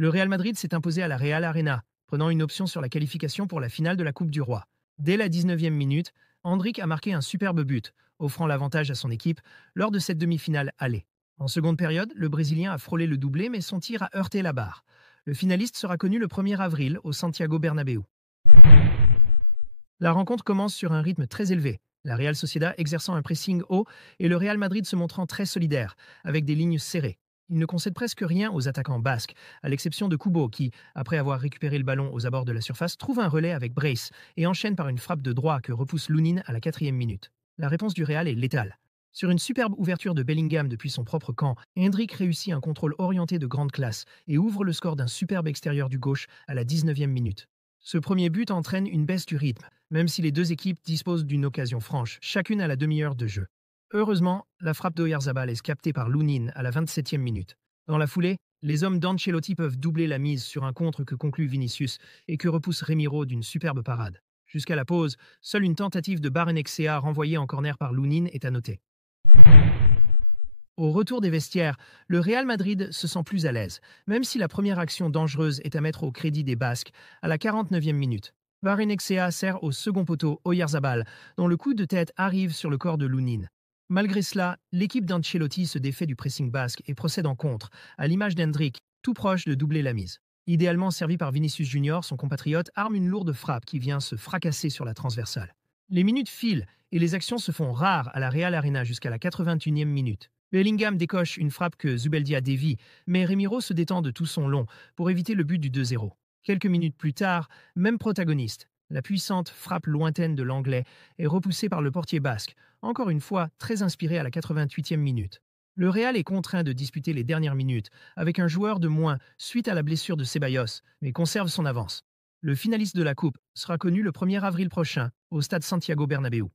Le Real Madrid s'est imposé à la Real Arena, prenant une option sur la qualification pour la finale de la Coupe du Roi. Dès la 19e minute, Hendrik a marqué un superbe but, offrant l'avantage à son équipe lors de cette demi-finale aller. En seconde période, le Brésilien a frôlé le doublé, mais son tir a heurté la barre. Le finaliste sera connu le 1er avril au Santiago Bernabéu. La rencontre commence sur un rythme très élevé, la Real Sociedad exerçant un pressing haut et le Real Madrid se montrant très solidaire, avec des lignes serrées. Il ne concède presque rien aux attaquants basques, à l'exception de Kubo qui, après avoir récupéré le ballon aux abords de la surface, trouve un relais avec Brace et enchaîne par une frappe de droit que repousse Lunin à la 4e minute. La réponse du Real est létale. Sur une superbe ouverture de Bellingham depuis son propre camp, Hendrik réussit un contrôle orienté de grande classe et ouvre le score d'un superbe extérieur du gauche à la 19e minute. Ce premier but entraîne une baisse du rythme, même si les deux équipes disposent d'une occasion franche, chacune à la demi-heure de jeu. Heureusement, la frappe d'Oyarzabal est captée par Lunin à la 27e minute. Dans la foulée, les hommes d'Ancelotti peuvent doubler la mise sur un contre que conclut Vinicius et que repousse Remiro d'une superbe parade. Jusqu'à la pause, seule une tentative de Barrenechea renvoyée en corner par Lunin est à noter. Au retour des vestiaires, le Real Madrid se sent plus à l'aise, même si la première action dangereuse est à mettre au crédit des Basques à la 49e minute. Barrenechea sert au second poteau Oyarzabal, dont le coup de tête arrive sur le corps de Lunin. Malgré cela, l'équipe d'Ancelotti se défait du pressing basque et procède en contre, à l'image d'Hendrik, tout proche de doubler la mise. Idéalement servi par Vinicius Junior, son compatriote arme une lourde frappe qui vient se fracasser sur la transversale. Les minutes filent et les actions se font rares à la Real Arena jusqu'à la 81e minute. Bellingham décoche une frappe que Zubeldia dévie, mais Remiro se détend de tout son long pour éviter le but du 2-0. Quelques minutes plus tard, même protagoniste, la puissante frappe lointaine de l'Anglais est repoussée par le portier basque, encore une fois très inspiré à la 88e minute. Le Real est contraint de disputer les dernières minutes avec un joueur de moins suite à la blessure de Ceballos, mais conserve son avance. Le finaliste de la Coupe sera connu le 1er avril prochain au stade Santiago Bernabéu.